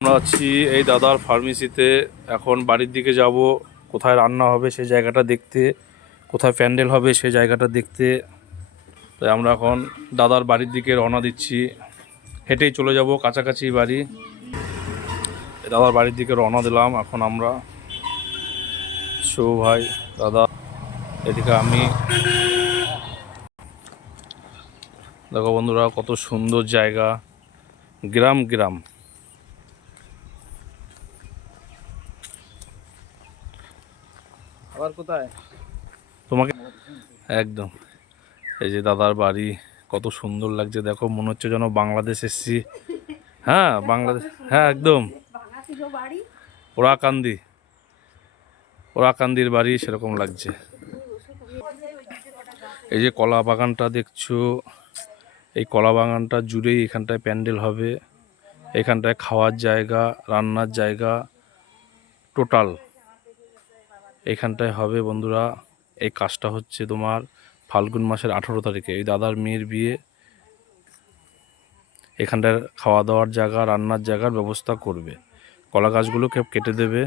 আমরা আছি এই দাদার ফার্মেসিতে। এখন বাড়ির দিকে যাব, কোথায় রান্না হবে সেই জায়গাটা দেখতে, কোথায় প্যান্ডেল হবে সেই জায়গাটা দেখতে। তাই আমরা এখন দাদার বাড়ির দিকে রওনা দিচ্ছি। হেঁটেই চলে যাব, কাছাকাছি বাড়ি। দাদার বাড়ির দিকে রওনা দিলাম এখন আমরা। ভাই, দাদা, এদিকে আমি। দেখো বন্ধুরা, কত সুন্দর জায়গা, গ্রাম গ্রাম। আবার কোথায় তোমাকে একদম, এই যে দাদার বাড়ি, কত সুন্দর লাগছে দেখো, মনে হচ্ছে যেন বাংলাদেশ এসছি। হ্যাঁ, বাংলাদেশ, হ্যাঁ একদম। ওরাকান্দি, ওরাকান্দির বাড়ি সেরকম লাগছে। এই যে কলা বাগানটা দেখছো, এই কলা বাগানটা জুড়েই এখানটায় প্যান্ডেল হবে। এখানটায় খাওয়ার জায়গা, রান্নার জায়গা, টোটাল এখানটায় হবে বন্ধুরা। এই কাজটা হচ্ছে তোমার ফাল্গুন মাসের 18 তারিখে এই দাদার মেয়ের বিয়ে। এখানটায় খাওয়া দাওয়ার জায়গা, রান্নার জায়গার ব্যবস্থা করবে। কলা গাছগুলো কেটে দেবে।